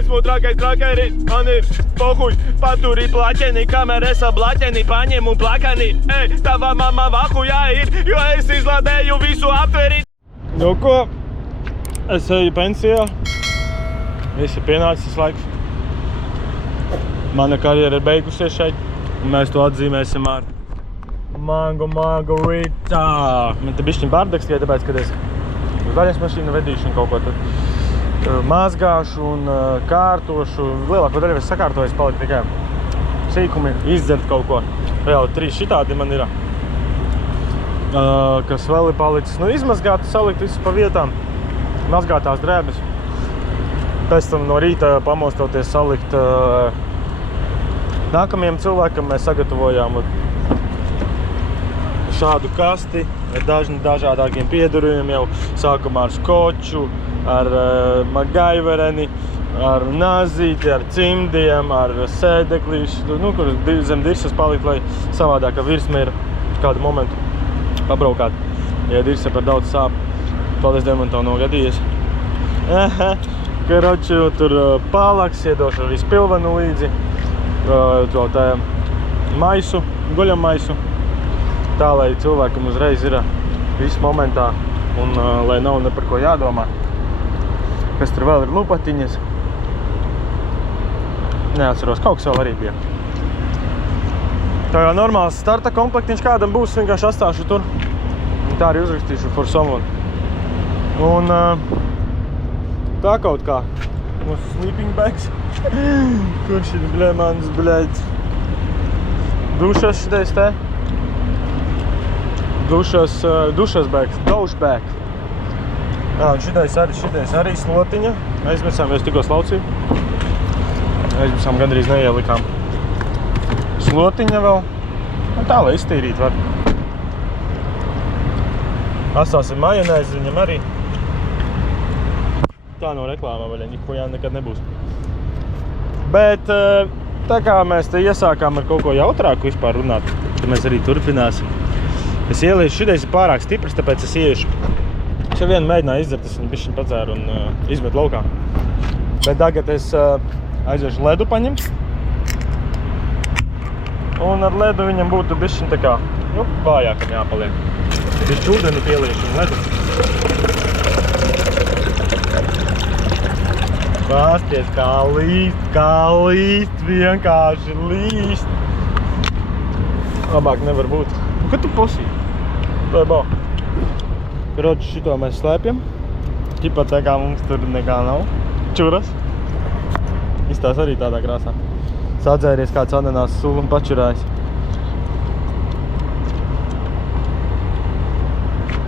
esmu trakeris, man ir pohuj, paturi plaķeni, kamēr es blaķeni paņemu plakani. Tava mamma vakujā ir, jo es izlādēju visu aptveri. Nu ko, es eju pensijā, viss ir pienācis laiks. Mana karjera ir beigusies šeit, un mēs to atzīmēsim ar Margarita. Man te bišķiņ bārdeks tikai tāpēc, kad es uz daļas mašīnu vedīšu un kaut ko tad mazgāšu un kārtošu. Lielāko daļu es sakārtoju, palika tikai sīkumi, izdzert kaut ko. Vēl 3 šitādi man ir, kas vēl ir palicis. Nu, izmazgāt, salikt visus pa vietām, mazgātās drēbes. Pēc tam no rīta pamostoties salikt nākamajam cilvēkam mēs sagatavojām šādu kasti ar dažādākiem piedurumiem jau sākumā ar skoču, ar magaivereni, ar nazīti, ar cimdiem, ar sēdeklīšu, nu, kur zem dirsas palikt, lai savādāk virsme ir kādu momentu pabraukāt. Ja dirsa par daudz sāp, paldies Dievam, man to nav gadījies. Karoči, tur pālaks, iedošu arī spilvenu līdzi. To tā maisu, guļam maisu, tā, lai cilvēkam uzreiz ir viss momentā un lai nav ne par ko jādomā. Kas tur vēl ir lupatiņas? Neatceros, kaut kas vēl arī bija. Tā kā normāls starta komplektiņš kādam būs, vienkārši atstāšu tur. Un tā arī uzrakstīšu for someone. Un tā kaut kā. Mūsu sleeping bags. Kurš ir, mans, dušas šitais te. Dušas bags, douche bag. Jā, un šitais arī slotiņa. Aizmirsām, jo es tikko slaucīju. Aizmirsām, gandrīz neielikām. Slotiņa vēl. Un tā, lai iztīrīt var. Atstāsim majonēzi viņam arī. Tā no reklāmā vaļa, nikuļā nekad nebūs. Bet tā kā mēs te iesākām ar kaut ko jautrāku vispār runāt, tad mēs arī turpināsim. Es ieliešu, šitais ir pārāk stiprs, tāpēc es ieiešu. Es jau vienu mēģināju izdzert, es viņu bišķiņ padzēru un izmet laukā. Bet tagad es aiziešu ledu paņemt. Un ar ledu viņam būtu bišķiņ tā kā, nu, vājākam jāpaliek. Bišķi ūdeni pieliešu un ledu. Pasties, kā līst, vienkārši līst. Labāk nevar būt. Kad tu posī? To ir bau. Karoči, šito mēs slēpjam. Ķipa tā kā mums tur nekā nav. Čuras. Izstās arī tādā krāsā. Sadzēries kāds ananās sulu un pačurājis.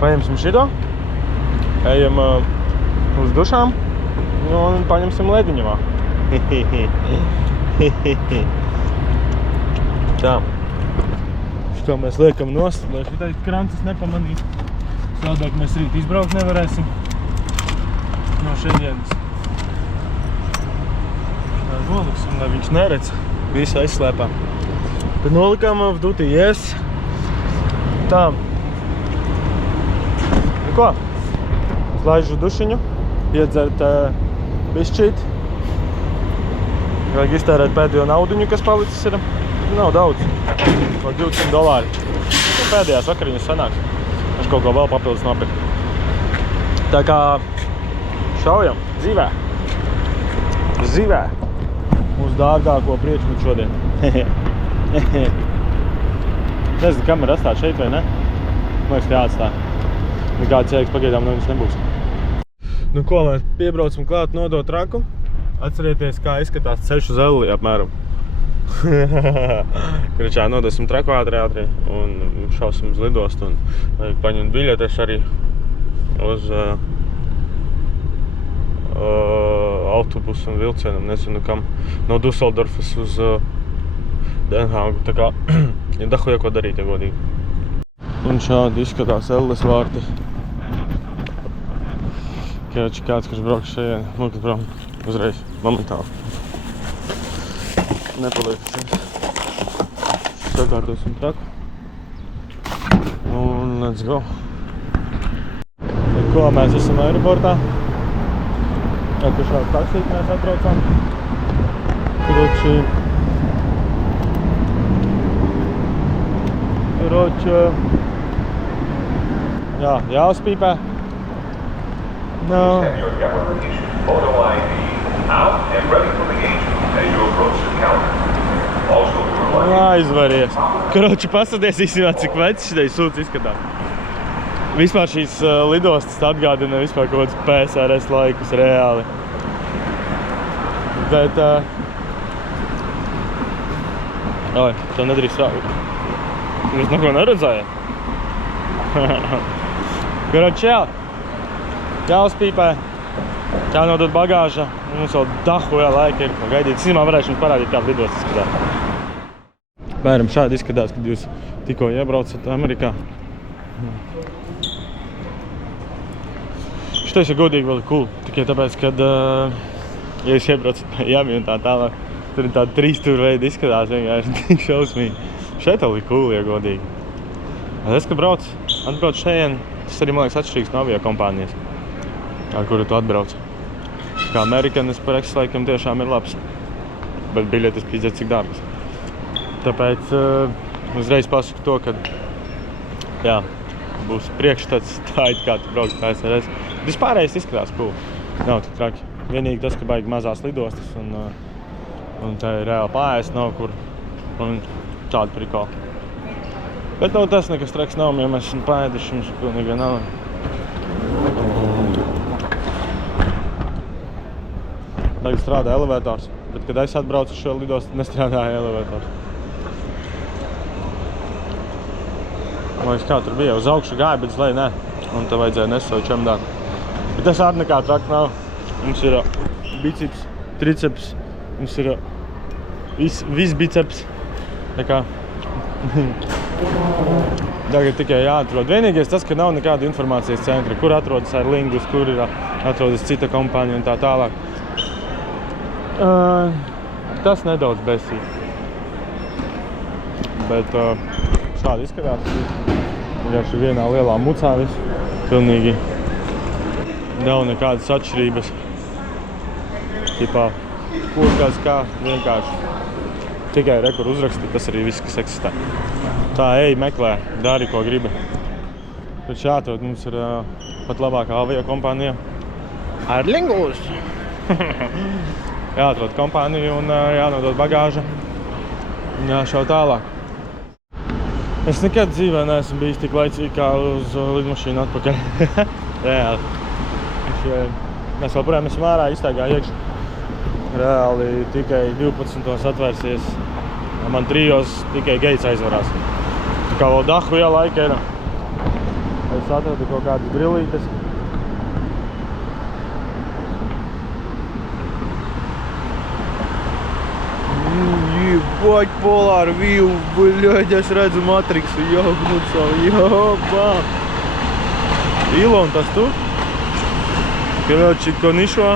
Paņemsim šito. Ejam uz dušām. Un paņemsim lediņavā. Tā. Šito mēs liekam nost, lai šitais krancis nepamanīs. Sādāk mēs rīt izbraukt nevarēsim. No šeidienas. Noliksim, lai viņš neredz. Visu aizslēpām. Tad nolikām v duty, yes. Tā. Nu ko? Slaižu dušiņu. Iedzert bišķīt. Vajag iztērēt pēdējo naudiņu, kas palicis ir. Nav daudz. Vai $200. Nu, pēdējās vakariņas sanāks. Viņš kaut ko vēl papildus nopirkt. Tā kā šaujam dzīvē. Dzīvē. Mūsu dārgāko priekšmetu šodien. Nezinu, kameru atstāt šeit vai ne? Man liekas, ka jāatstāj. Nekāds jēgas pagaidām nevis nebūs. Nu ko, mēs piebraucam klāt nodot traku. Atcerieties, kā izskatās ceļš uz Elli apmēram. Kričā nodosim traku ātri un šausim uz lidostu un vajag paņemt biļetes arī uz autobusu un vilcienam, nezinu kam, no Dusseldorfas uz Denhāgu. Tā kā, ja dahuja ko darīt, ja godīgi. Un šādi izskatās Elles vārti. Kāds, kurš brauks šajien, lūk, prom uzreiz, momentāli. Nepaliek šeit. Sakārtosim traku. Un let's go. Ko, mēs esam aeroportā. Ka šādu taksīt mēs atbraucām. Короче, jā, jāuzpīpē. No. Photo ID out and ready for the agent as you approach the counter. Also, Aizvaries. Kroči, pasaties īstenībā, cik vecs šitais sūds izskatās. Vispār šīs lidostas atgādina vispār kaut kāds PSRS laikus reāli. Bet... Oi, tev nedrīkst rāvīt. Jūs neko neredzējāt? Kroči, jā. Jāuzpīpē. Jānodod bagāža. Mums vēl dahu vēl laika ir ko gaidīt. Es varēšu jums parādīt, kā lidostas izskatās. Bēram šādi izskatās, kad jūs tikko iebraucat Amerikā. Šitais ir godīgi vēl cool. Tikai tāpēc, kad ja jūs iebraucat Miami un tā tālāk, tur ir tāda 3 stūra veida izskatās vienkārši tik šausmīgi. Šeit vēl ir cool, ja godīgi. Es, kad atbrauc šeit, tas arī, man liekas, atšķirīgs no aviokompānijas, ar kuru tu atbrauc. Kā American Express laikam tiešām ir labs, bet biļetes pīdzēt cik dārgas. Tāpēc uzreiz pasaku to, ka jā, būs priekšstats tā it kā tu brauc PSRS. Vispārējais izskatās cool. Nav tik traki. Vienīgi tas, ka baigi mazās lidostas un tā ir reāli pārējais nav kur un tāda prikola. Bet nav tas nekas traks nav, ja mēs esam pārēduši, mums pilnīgi nav. Tagad strādā elevators, bet kad es atbraucu šo lidostu, nestrādāja elevators. Man liekas, kā tur bija, uz augšu gāja, bet uz leju nē. Un te vajadzēja nest savu čemdānu. Bet tas arī nekā traki nav. Mums ir biceps, triceps, mums ir viss biceps. Tā kā tagad tikai jāatrod. Vienīgais tas, ka nav nekāda informācijas centra, kur atrodas Aer Lingus, kur ir atrodas cita kompānija un tā tālāk. Tas nedaudz besīk. Bet šādi izskatās. Vienkārši vienā lielā mucā viss. Pilnīgi nav nekādas atšķirības. Tipā, kur kas kā, vienkārši. Tikai rekur uzrakstīt, tas arī viss, kas eksistē. Tā ej, meklē, dari, ko gribi. Taču jāatrod, mums ir pat labākā aviokompānija. Aer Lingus! Jāatrod kompāniju un jānodod bagāža. Un jāšauj tālāk. Es nekad dzīvē neesmu bijis tik laicīgi kā uz lidmašīnu atpakaļ. Reāli. Mēs joprojām esam ārā iztaigā iekšā. Reāli tikai 12. atvērsies. Man 3 tikai gates aizvarās. Tā kā vēl dahu laika ir. Es atradu kaut kādas brillītes. Ебать, Polar View, блядь, es redzu Matrixu, jāgnut savu, jābā. Ilon, tas tu? Короче, konnichiwa.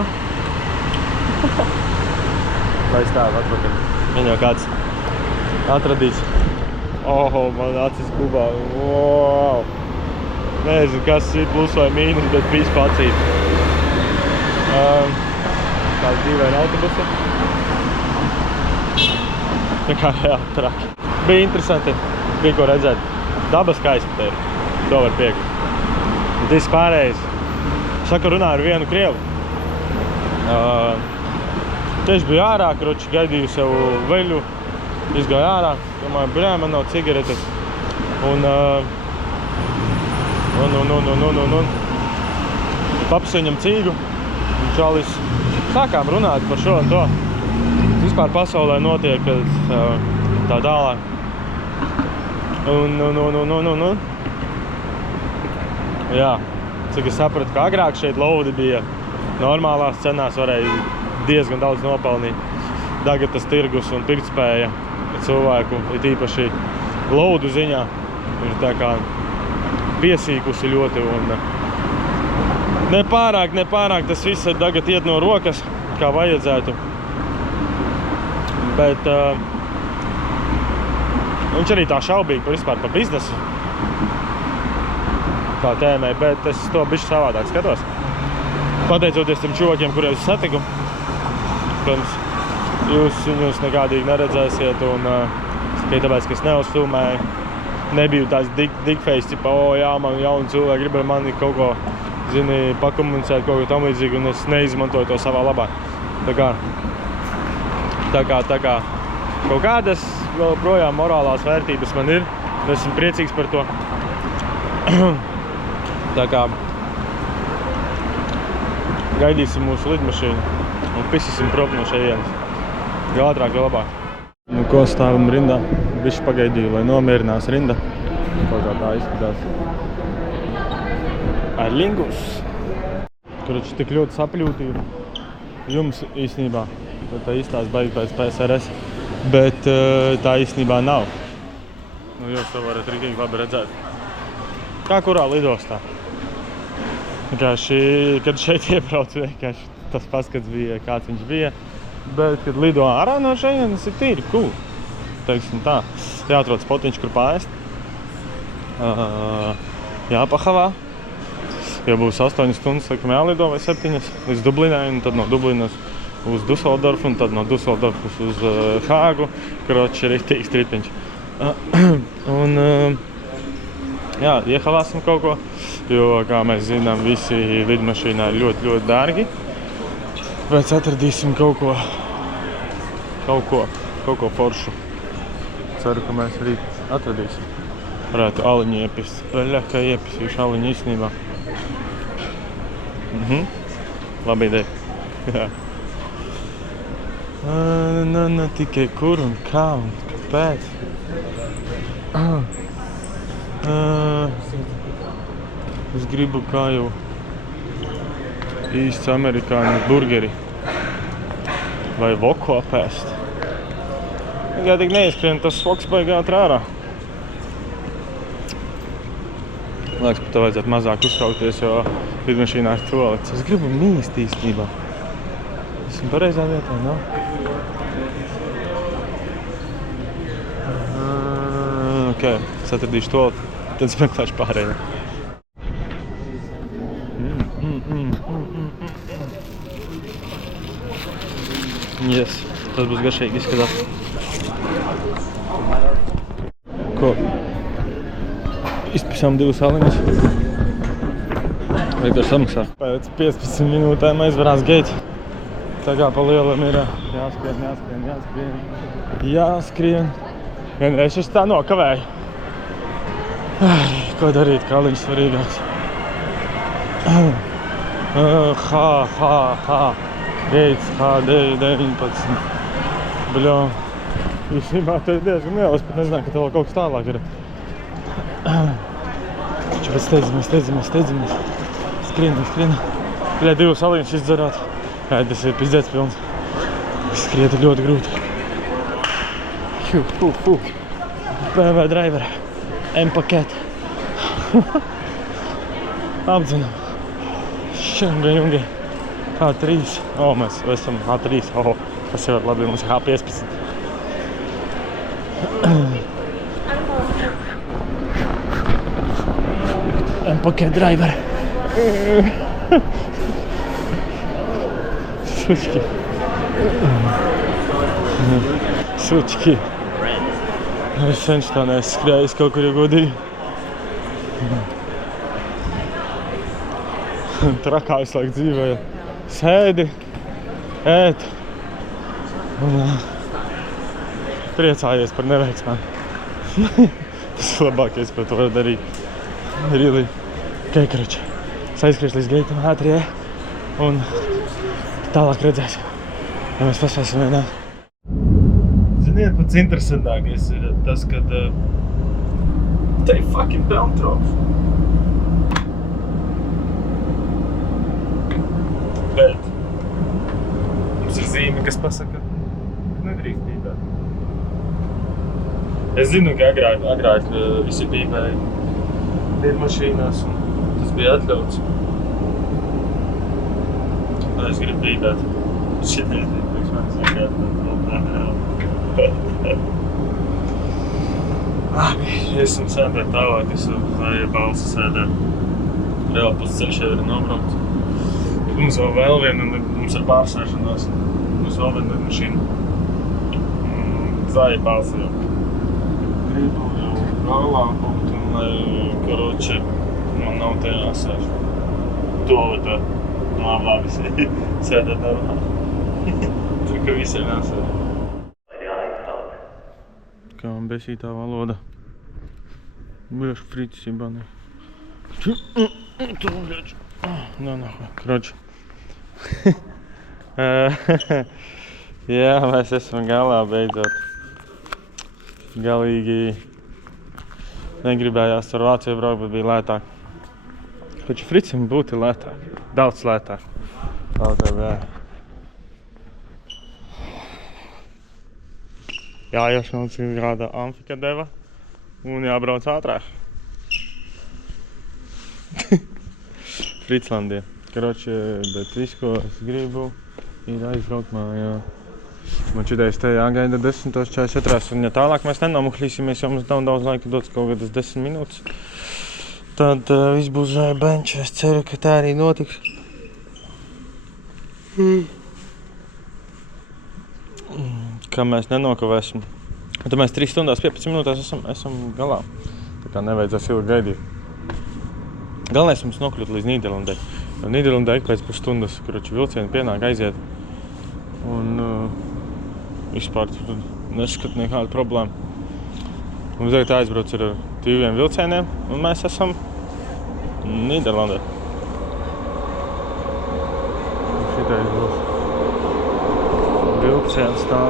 Lai stāv atpakaļ. Viņu kāds atradīs. Man acis kubā. Wow. Nezinu, kas ir plus vai mīnus, bet viss pacīt. Kāds dīvaini autobusi. Tā kā jā, traki. Bija interesanti, bija ko redzēt. Daba skaista te ir, to var piekrist. Bet viss pārējais. Saka, runāju ar vienu krievu. Tieši bija ārā, kroči, gaidīju sev veļu. Izgāju ārā, domāju, brē, man nav cigaretes. Un papas viņam cīgu. Un čalis sākām runāt par šo un to. Vispār pasaulē notiek tā tālāk. Un. Jā, cik es sapratu, ka agrāk šeit laudi bija normālās cenās, varēja diezgan daudz nopelnīt. Tagad tas tirgus un pirktspēja cilvēku, ir īpaši laudu ziņā, ir tā kā piesīkusi ļoti un nepārāk tas viss tagad iet no rokas, kā vajadzētu. Bet viņš arī tā šaubīgi vispār par biznesu. Tā tēmē, bet es to bišķi savādāk skatos. pateicoties tiem čokiem, kuriem es satiku. Protams, jūs viņus nekādīgi neredzēsiet un tāpēc, ka es neuzfilmēju. Nebiju tās dickface, tipa, jā, man jauni cilvēki grib ar mani kaut ko, zini, pakomunicēt, kaut ko tam līdzīgi, un es neizmantoju to savā labā. Tā kā kaut kādas vēl projām morālās vērtības man ir, un esmu priecīgs par to. Tā kā gaidīsim mūsu lidmašīnu un pisīsim prom no šejienes. Jo ātrāk, jo labāk. Nu, ko stāvam rindā? Bišķi pagaidīju, lai nomierinās rinda. Kaut kā tā izskatās. Ar lingus. Kurš tik ļoti sapļūtīju. Jums īstenībā. Tā izstās baigi pēc PSRS. Bet tā īstenībā nav. Nu, jūs to varat rīkīgi labi redzēt. Kā kurā lidostā. Kad šeit iebraucu, vienkārši tas paskats bija, kāds viņš bija. Bet, kad lido ārā no šejienes, ir tīri cool. Teiksim tā. Jāatrod spotiņš, kur paēst. Jāpahavā. Jo būs 8 stundas, laikam jālido vai 7 līdz Dublinai, un tad no Dublinas uz Dusseldorfu, un tad no Dusseldorfus uz Hāgu. Kroči, rītīgs tripiņš. Un, jā, iehavāsim kaut ko, jo, kā mēs zinām, visi lidmašīnā ir ļoti, ļoti dārgi. Pēc atradīsim kaut ko foršu. Ceru, ka mēs arī atradīsim. Varētu aliņu iepist. Peļļakā iepisīšu aliņu īstenībā. Labi ideja. Tikai kur un kā un kāpēc. Es gribu kā jau īsts amerikāņu burgeri vai voku apēst. Ja tik neizskrien, tas voks baigi ātri ārā. Liekas, pat tev vajadzētu mazāk uztraukties, jo lidmašīnā ir toalets. Es gribu mīst īstenībā. Esmu pareizā vietā, nav? Ok, es atradīšu toaletu, tad es meklēšu pārējo. Yes, tas būs garšīgi izskatās. Ko? Izpisām 2 aliņas. Vai gar samaksā? Pēc 15 minūtēm aizvarās gate. Tā kā pa lielam ir jāskrien. Vienreiz es tā nokavēju. Ko darīt, kā aliņas svarīgāks. Gates HD19. Bļo. Īstenībā te ir diezgan liela, es pat nezināju, ka te vēl kaut kas tālāk ir. Taču, bet steidzamies. Skrienam. Bļo, 2 aliņas izdzerāt. Jā, tas ir pizdēts pilns. Skriet ir ļoti grūti. BMW driver. M-paket. Apdzenam. Jungi. H3. Mēs esam H3. Tas ir labi, mums ir H15. M-paket driver. Sučki. Es senš tā neskrējis kaut kur iegodīgi. Trakā visu laiku dzīvoju. Sēdi, ēt un priecājies par neveiksmēm. Tas ir labākais, ko tu vari darīt. Really. Ok, karoči. Es aizskriešu līdz gaitam ātrie un tālāk redzēsim, ja mēs paspēsim vai nē. Ziniet, pats interesantākais ir tas, kad they fucking down drop. Bet mums ir zīme, kas pasaka, ka nedrīkst pīpēt. Es zinu, ka agrāk visi pīpēja lidmašīnās un tas bija atļauts. Es gribu pīpēt. Šit priekš manis Labi, esam sēdēt tālāk, es vai balsi sēdēt. Reāli pusceļš jau ir nobraukts. Mums vēl viena, mums ir pārsēšanās. Mums vēl viena mašīna. Zaļpās jau. Gribu jau galā būt un, karoči, man nav te jāsēž. Toaletē. Labi, sēdēt normāli. Tur, ka visiem jāsēž. Kā man besītā valoda. Bieši fritis jebani. Tu, bļač. Nahoj, kroči. Jā, mēs esam galā beidzot. Galīgi negribējās ar Vāciju braukt, bet bija lētāk. Taču fricim būtu lētāk. Daudz lētāk. Jāiešanas kāda amfika deva un jābrauc ātrāk. Friclandie. Karoči, bet viss, ko es gribu, ir aizbraukt mājā. Man šitais te jāgaida 10:44 un ja tālāk mēs nenomuhlīsimies, jo mums nav daudz laika dots kaut kādas 10 minūtes. Tad viss būs bench. Es ceru, ka tā arī notiks. Ka mēs nenokavēsim. Tad mēs 3 stundās 15 minūtēs esam galā. Tā kā nevajadzēs ilgi gaidīt. Galvenais mums nokļūt līdz Nīderlandē. Nīderlandē pēc pusstundas, kuroči vilcieni pienāk aiziet. Un vispār tur neskat nekādu problēmu. Mums tagad aizbrauc ar 2 vilcieniem, un mēs esam Nīderlandē. Šitais būs vilciens tā.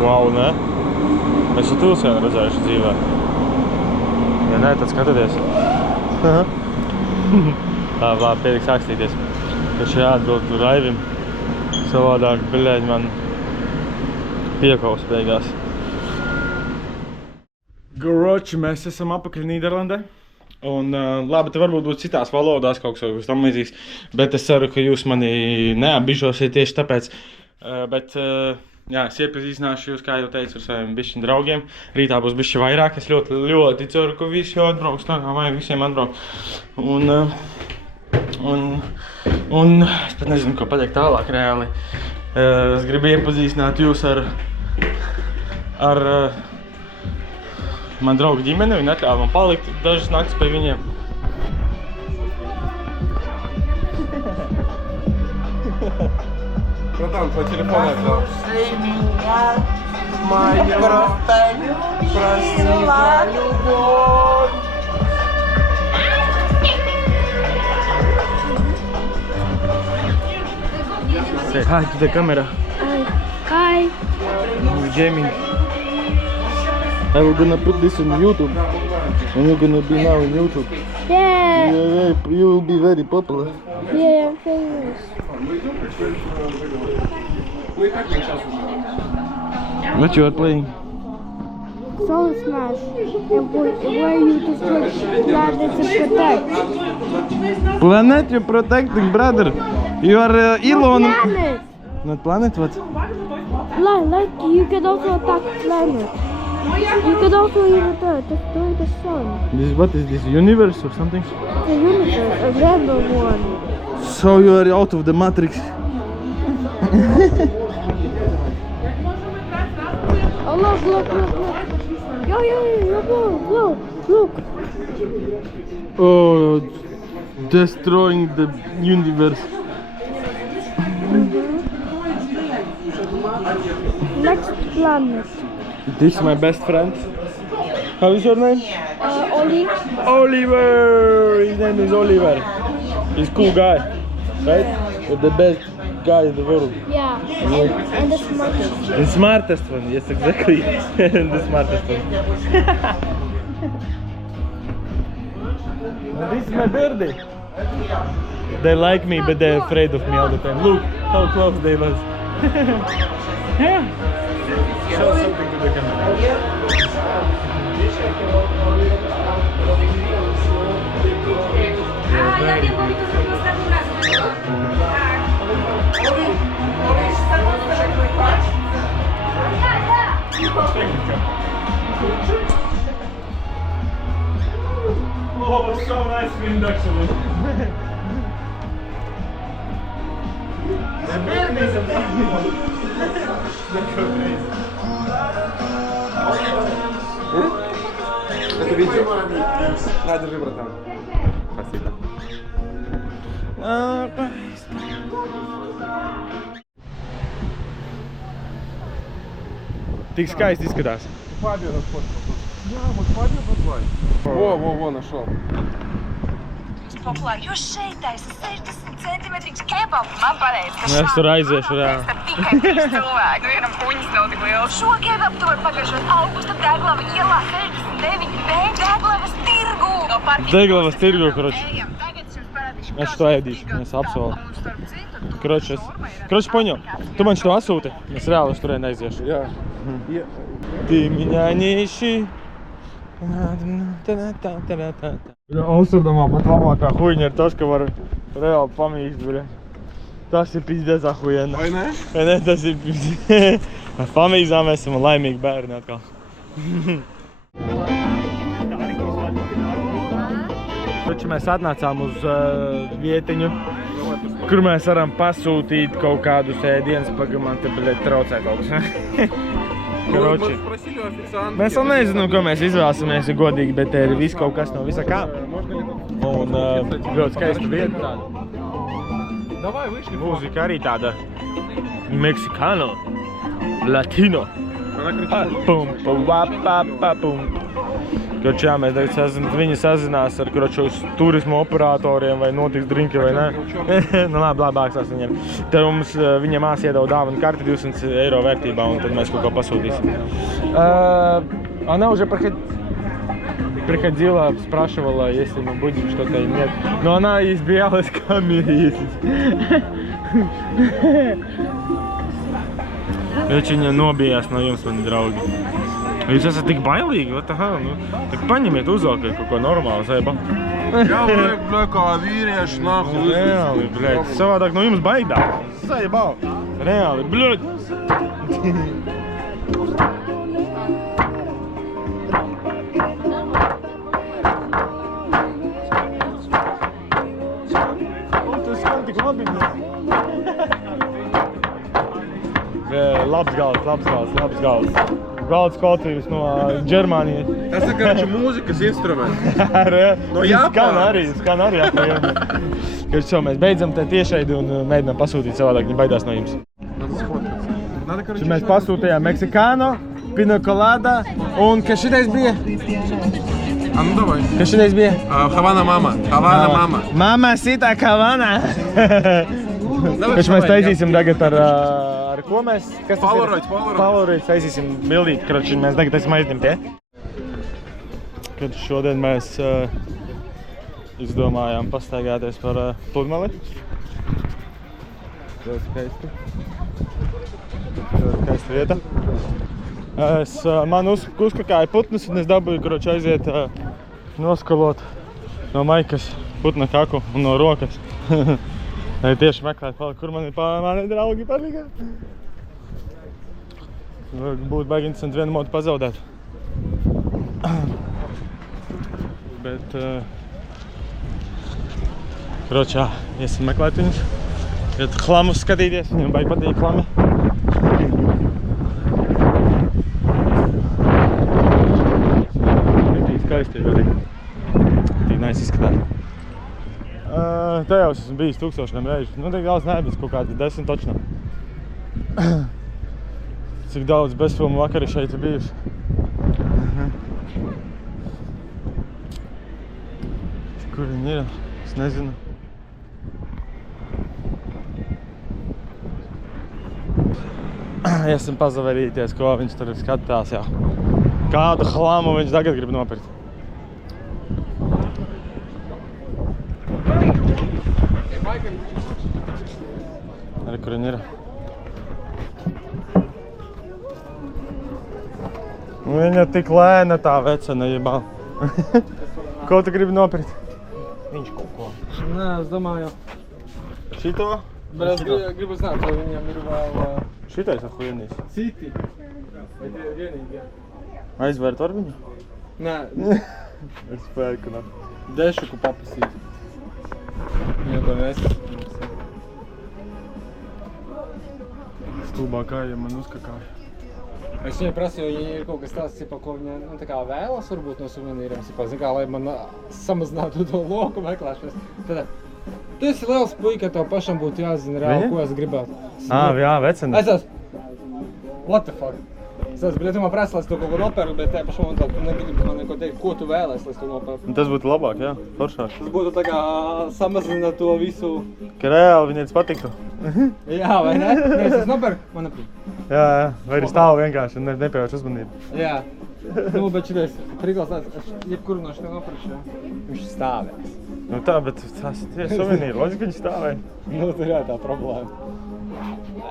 Wow, ne? Mēs esat vilcienu redzējuši dzīvē. Ja nē, tad skatieties. Labi, pietiks rakstīties. Taču jāatbild Raivim. Savādāk biļēģi man piekaus beigās. Garoči, mēs esam apakaļ Nīderlandē. Un labi, te varbūt būtu citās valodās kaut kas tam līdzīgs. Bet es ceru, ka jūs mani neapbižosiet tieši tāpēc. Bet jā, es iepazīstināšu jūs, kā jau teicu, ar saviem bišķiņu draugiem. Rītā būs bišķi vairāk. Es ļoti ceru, ka visi jau atbrauks. Tā kā vajag visiem atbraukt. Un es pat nezinu, ko pateikt tālāk reāli. Es gribu iepazīstināt jūs ar man draugu ģimeni. Viņi atļāva man palikt dažas naktis pie viņiem. Братан, по телефону взял. Моя прости за любовь. Say hi to the camera. Hi. We're gaming. I'm gonna put this on YouTube. And you're gonna be now in YouTube. Yeah. You will be very popular. Yeah, I'm famous. What you are playing? Soul Smash. And where you destroy planets and protect. Planet you're protecting, brother. You are Elon. Planet. Not planet, what? Like you can also attack planet. You can also even destroy the sun. What is this, universe or something? The universe, a random one. So you are out of the matrix. Oh look. Yo, look. Oh, destroying the universe. Next planet. This is my best friend. How is your name? Oli. Oliver! His name is Oliver. He's a cool guy, right? The best guy in the world. Yeah. And the smartest. The smartest one, yes, exactly. The smartest one. This is my birthday. They like me, but they're afraid of me all the time. Look how close they was. Yeah. Show something to the camera. so nice induction. Это видео. На, держи, братан. Спасибо. Tik skaisti izskatās. Фабио расфоткал. Да, вот Фабио позвать. Во, нашел. Populāri, jo šeit taisa 60 centimetrīgs kebabs. Man pateica, ka Es tur aiziešu, jā. ar tikai 3 cilvēki. Vienam puņas nav tik liels. Šo kebabu tu vari pagaršot Augusta Deglava ielā 69B Deglavas tirgu. No parkinga Deglavas tirgu, kroči. Ejam, tagad es jums parādīšu, Es kas to ir ēdīšu, tīga es apsolu. un starp citu, tur Kroči, poņem. Tu man šo asūti. Es reāli uz turien aiziešu. Я. Ты меня не ищи. Austurdamā pat labākā huiņa ir tas, ka var reāli pamīst, bļa. Tas ir pizdēs ahuiena. Vai ne? Vai ne, tas ir pizdēs. Pamīzām mēs esam laimīgi bērni atkal. Taču mēs atnācām uz vietiņu, kur mēs varam pasūtīt kaut kādus ēdienas, pagaidām man te, bļa, traucē kaut kas. Kroči. Mēs vēl nezinām, ko mēs izvēlēsimies, ja godīgi, bet te ir viss kaut kas no visa kā. Un ļoti skaista vieta tāda. Mūzika arī tāda meksikāno, latino. Pum, pum, pa, pum. Kroči, jā, mēs tagad viņi sazinās ar turismu operatoriem, vai notiks drinki vai ne. Nu labi, labāksās viņiem. Tad mums viņa māsa iedeva dāvanu karti 200 eiro vērtībā, un tad mēs kaut ko pasūtīsim. Она уже приходила, спрашивала, если мы будем что-то или нет. Но она избегалась к камере ездить. Очень nobijās no jums, mani draugi. Jūs esat tik bailīgi, vat aha, nu, tak paņemiet uzvalkai kaut ko normālu, zaiba. Я уже, бля, kā vīrieši, nāhu. Reāli, bļaļ, savādāk no jums baidās. Zaiba, reāli, bļaļ. Tas skan tik labi. Labs gals. Galds kotījums no Ģermānijas. Tas ir, короче, mūzikas instruments. No Japānas. Skan arī apajami. Kad mēs beidzam te tiešaidi un mēģinām pasūtīt savādāk, viņi baidās no jums. Надо, короче, Mēs pasūtījām meksikāno, pina colada un kas šitais bija? А ну давай. Kas šitais bija? Havana mama. Havana mama. Mamacita Havana. Kas mēs taisīsim tagad ar ko mēs? Kas tas ir? Polaroids taisīsim bildīt, kroči, mēs tagad esam aizņemti, Kad šodien mēs izdomājām pastaigāties par pludmali. Ļoti skaisti. Ļoti skaista vieta. Man uzkakāja putnas un es dabūju, kroči, aiziet noskalot no maikas putna kaku un no rokas. Lai tieši meklēt, kur mani draugi palika. Būtu baigi interesanti vienu motu pazaudēt. Bet, kročā, iesim meklēt viņus. Iet hlamus skatīties, viņam baigi patīk hlami. Tik skaisti, ļoti. Tik nice izskatās. Te jau esmu bijis tūkstošiem reižu. Nu, tik daudz nebija, kaut kādi 10 točnā. Cik daudz bezfilmu vakari šeit ir bijuši. Kur viņi ir? Es nezinu. Iesim pazaverīties, ko viņš tur skatās, jā. Kādu hlamu viņš tagad grib nopirkt. Arī kur viņi ir. Viņa tik lēna tā vecena, jebā. Ko tu gribi nopirkt? Viņš kaut ko. Nē, es domāju. Šito? Bet es gribu zināt, vai viņam ir vēl... Šitais ahuienīs. Citi. Bet vienīgi. Aizvērt var viņu? Nē. Ar spēku, ne? Dešuku papasīt. Jā, to mēs. Stulbā kāja man uzkakāja. Es viņai prasīju, ja ir kaut kas tāds, ko viņa tā kā vēlas varbūt no suvenīriem, zin kā, lai man samazinātu to loku meklēšanas. Tad, tu esi liels puika, tev pašam būtu jāzina reāli, ko es gribētu. Jā, veceni. Es esmu, what the fuck? Es esmu, bet tu man prasa, lai es to kaut ko nopērku, bet tajā pašā momentā tu negribi man neko teikt, ko tu vēlēs, lai es to nopērku. Tas būtu labāk, jā, foršāk. Tas būtu tā kā samazināt to visu. Ka reāli viņai tas patiktu. Jā, vai ne? Nē, es nopērku, man neprīt. Jā, vai arī stāv vienkārši un nepievērt uzmanību. Jā. Nu, bet šitais prikals tāds, es jebkuru no šitiem nopirkšu, viņš stāvēs. Nu tā, bet tas tie suvenīri, loģiski viņi stāvēja. Nu, tur jā tā problēma.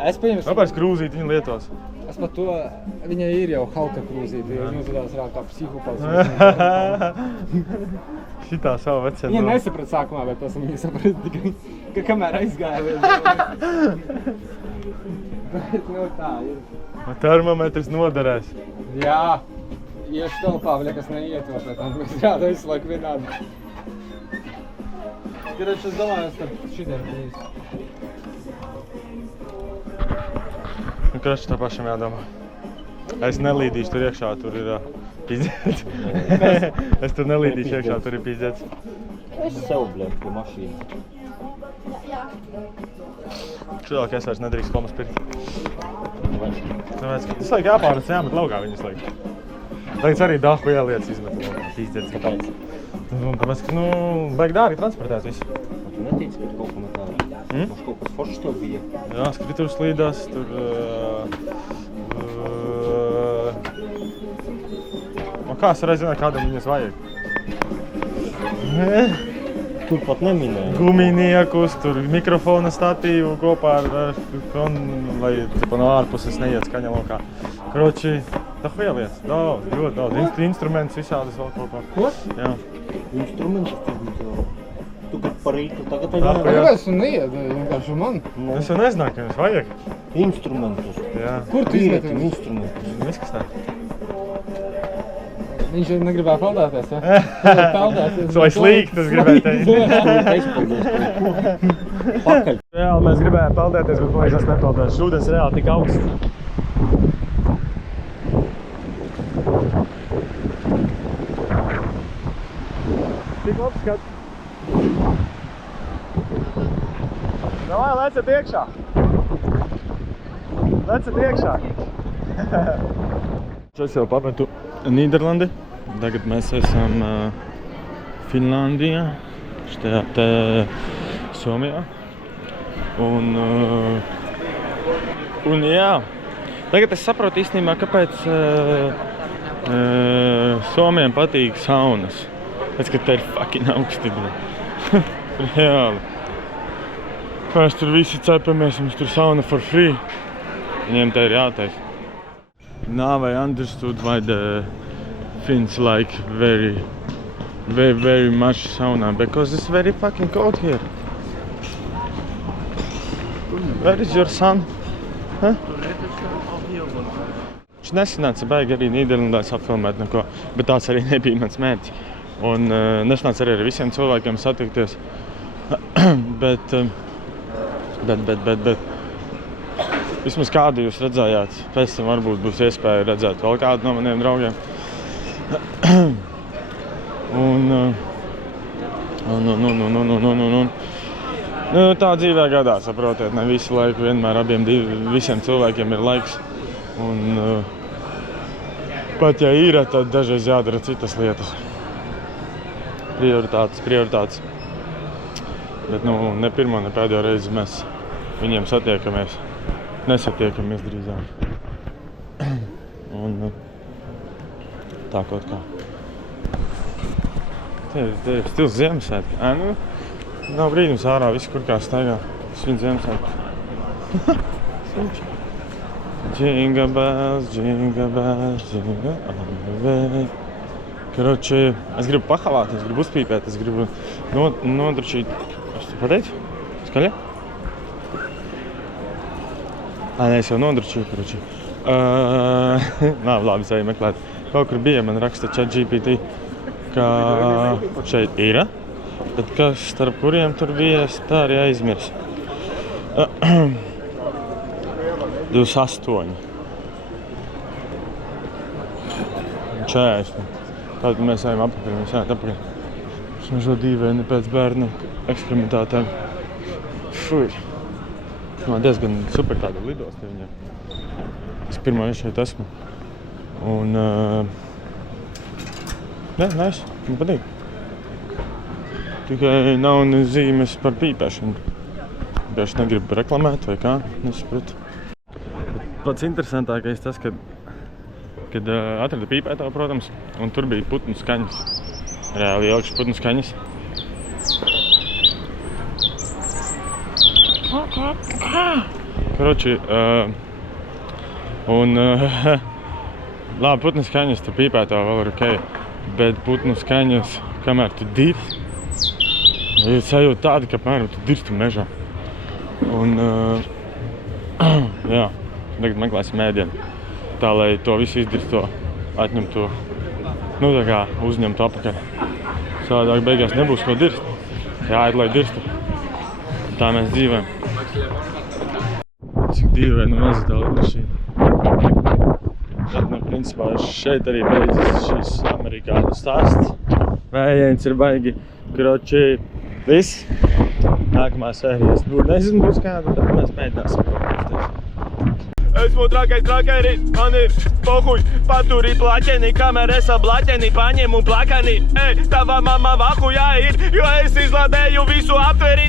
Es pieņemu... Kāpēc krūzīt viņi lietos? Es pat to, viņai ir jau halka krūzīti, jo viņi uzvedās reāli kā psihopats. Šitā savu vecenu. Viņa nesaprat sākumā, bet pēc tam viņa saprat tikai, ka kamēr aizgāja. Bet, nu tā ir. Termometrs noderēs. Jā, iešu telpā, liekas neiet vēl pēc tam, mēs rāda visu laiku vienādi. Skatāši, es domāju, starp šitiem bijis. Nu, krašs tā pašam jādomā. Es nelīdīšu tur iekšā, tur ir pizdēts. Es tur nelīdīšu iekšā, tur ir pizdēts. Es sev, bļet, pie mašīnas. Šodāk es vairs nedrīkst komas pirkt. Tāpēc, tas laik jāpārnes jāmet laukā viņas laik. Tagad arī dahu ielietas izmet laukā, pizdēts. Kāpēc? Tāpēc, ka, baigi dārgi transportēt visu. Tu netīci, ka kaut ko metāli? Mums kaut kas foršs tev bija? Jā, skrituvi slīdās, tur... Kā es varēju zināt, kādam viņas vajag? Tur pat neminēja. Guminiekus, tur mikrofona statīvu kopā ar lai no ārpuses neiet skaņa lokā. Kroči, dahu ielietas, daudz, ļoti daudz. Instruments visādas vēl kaut ko. Ko? Jā. Instruments tas bija. Tu kad par rītu tagad Kāpēc tu neied vienkārši man? Es jau nezināju, ka jums vajag. Instrumentus. Jā. Kur tu izmeti? Instrumentus. Viskastā. Viņš negribēja peldēties, ja? Peldēties. Vai slīgt, es gribēju teikt. Pakaļ. Reāli mēs gribējām peldēties, bet man es nepeldēšu. Ūdens reāli tik augsts. Tik labs skats. Davai, leciet iekšā. Leciet iekšā. Es jau pametu Nīderlandi. Tagad mēs esam Finlandijā, štajā te Somijā. Un jā, tagad es saprotu īstenībā, kāpēc Somijam patīk saunas. Pēc, ka te ir fucking augsti. Reāli. Mēs tur visi cepamies, mums tur sauna for free. Viņiem te ir jātaisa. Now I understood why the Finns like very much sauna, because it's very fucking cold here. Where is your son? Huh? Viņš nesanāca baigi arī Nīderlandā safilmēt neko, bet tāds arī nebija mans mērķis. Un nesanāca arī ar visiem cilvēkiem satikties. bet vismaz kādu jūs redzējāt, pēc tam varbūt būs iespēja redzēt vēl kādu no maniem draugiem. Tā dzīvē gadās, saprotiet, ne visu laiku vienmēr visiem cilvēkiem ir laiks. Un pat ja ir, tad dažreiz jādara citas lietas. Prioritātes. Bet ne pirmo, ne pēdējo reizi mēs viņiem nesatiekamies drīzāk. Un tā kaut kā. Te ir stils Ziemassvētki. Nav brīdums ārā, visi kur kā staigā. Svin Ziemassvētki. Jingle bells, jingle bells, jingle all the way. Karoči, es gribu pahavāt, es gribu uzpīpēt, es gribu nodručīt. Es tu pateicu? Skaļi? Nē, es jau nodručīju, karoči. Nav labi sevi meklēt. Kaut kur bija, man raksta ChatGPT. ka šeit ir, bet kas starp kuriem tur bija, es tā arī aizmirsu. 28. 40. Tātad mēs ejam apakaļ, mēs ejam apakaļ. Smažo dīvaini pēc bērnu eksperimentātēm. Fuj. Man diezgan super tāda lidosta viņiem. Es pirmo reizi šeit esmu. Un, nice, man patīk. Tikai nav ne zīmes par pīpēšanu. Bieži negribu reklamēt vai kā, nesapratu. Pats interesantākais tas, kad atradu pīpētavu, protams, un tur bija putnu skaņas. Reāli ielikšu putnu skaņas. Karoči, labi, putnu skaņas, tu pīpētavu vēl ir ok, bet putnu skaņas, kamēr tu dirsti, ir sajūta tāda, ka apmēram tu dirsti mežā. Un, jā, tagad meklēsim ēdienu. Tā, lai to visu izdirst, to atņemt to, nu tā kā uzņemt apakaļ. Savādāk beigās nebūs ko dirst. Jāiet, lai dirstu. Tā mēs dzīvojam. Cik dīvaini maza tā lidmašīna. Bet, nu, principā, šeit arī beidzas šīs amerikāņu stāsts. Vējiens ir baigi kroči. Viss. Nākamā sērijas. Nezinu, būs kāda, bet mēs mēģināsim paprasties. Esmu trakais trakeris, man ir pohuj, paturi plaķeni, kamēr es blaķeni paņemu plakani. Ej, tava mamma vahujā ir, jo es izlādēju visu aptveri.